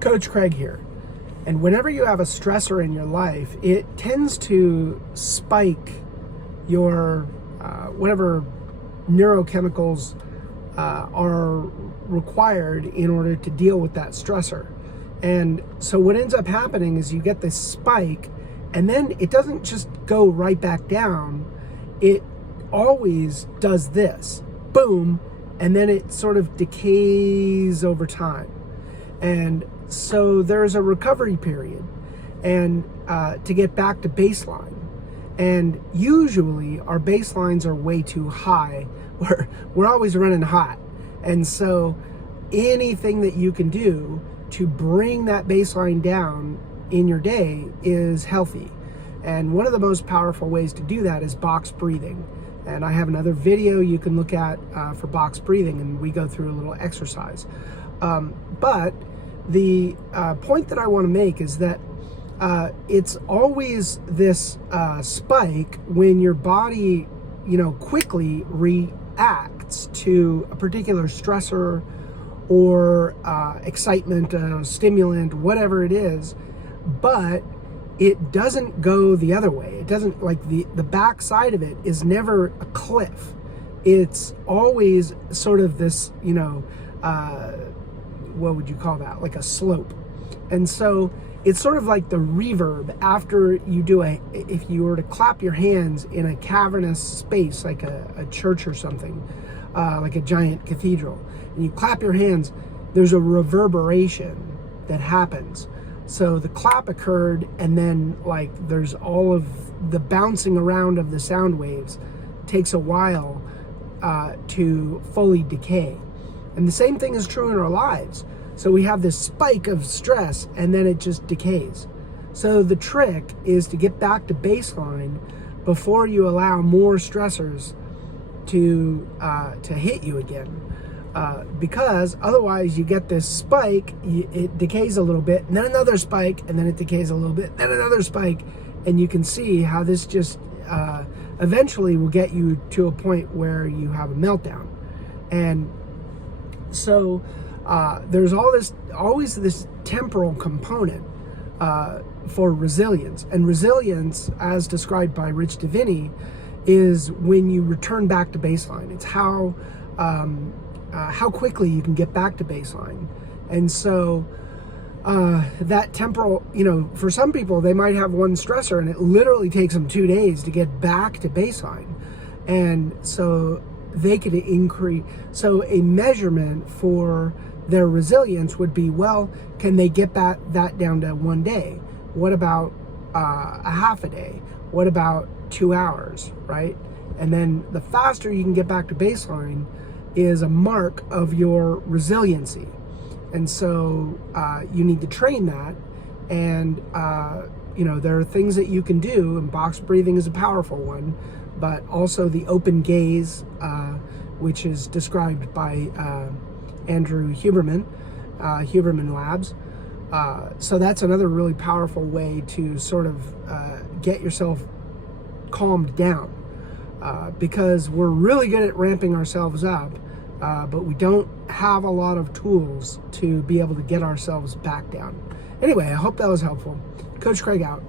Coach Craig here. And whenever you have a stressor in your life, it tends to spike your whatever neurochemicals are required in order to deal with that stressor. And so what ends up happening is you get this spike, and then it doesn't just go right back down. It always does this, boom, and then it sort of decays over time. And so there's a recovery period and to get back to baseline. And usually our baselines are way too high. We're always running hot. And so anything that you can do to bring that baseline down in your day is healthy. And one of the most powerful ways to do that is box breathing. And I have another video you can look at for box breathing, and we go through a little exercise. But the point that I want to make is that it's always this spike when your body, quickly reacts to a particular stressor or excitement, stimulant, whatever it is, but it doesn't go the other way. It doesn't, like the back side of it is never a cliff. It's always sort of this, what would you call that? Like a slope. And so it's sort of like the reverb after you do if you were to clap your hands in a cavernous space, like a church or something, like a giant cathedral, and you clap your hands, there's a reverberation that happens. So the clap occurred, and then like there's all of the bouncing around of the sound waves takes a while to fully decay. And the same thing is true in our lives. So we have this spike of stress, and then it just decays. So the trick is to get back to baseline before you allow more stressors to hit you again. Because otherwise you get this spike, it decays a little bit, and then another spike, and then it decays a little bit, then another spike, and you can see how this just eventually will get you to a point where you have a meltdown. And so there's always this temporal component for resilience. And resilience, as described by Rich Divini, is when you return back to baseline. It's how quickly you can get back to baseline. And so that temporal, for some people, they might have one stressor and it literally takes them 2 days to get back to baseline. And so they could increase. So a measurement for their resilience would be, well, can they get that down to 1 day? What about a half a day? What about 2 hours, right? And then the faster you can get back to baseline is a mark of your resiliency. And so you need to train that. And, there are things that you can do, and box breathing is a powerful one, but also the open gaze, which is described by Andrew Huberman, Huberman Labs. So that's another really powerful way to sort of get yourself calmed down, because we're really good at ramping ourselves up, but we don't have a lot of tools to be able to get ourselves back down. Anyway, I hope that was helpful. Coach Craig out.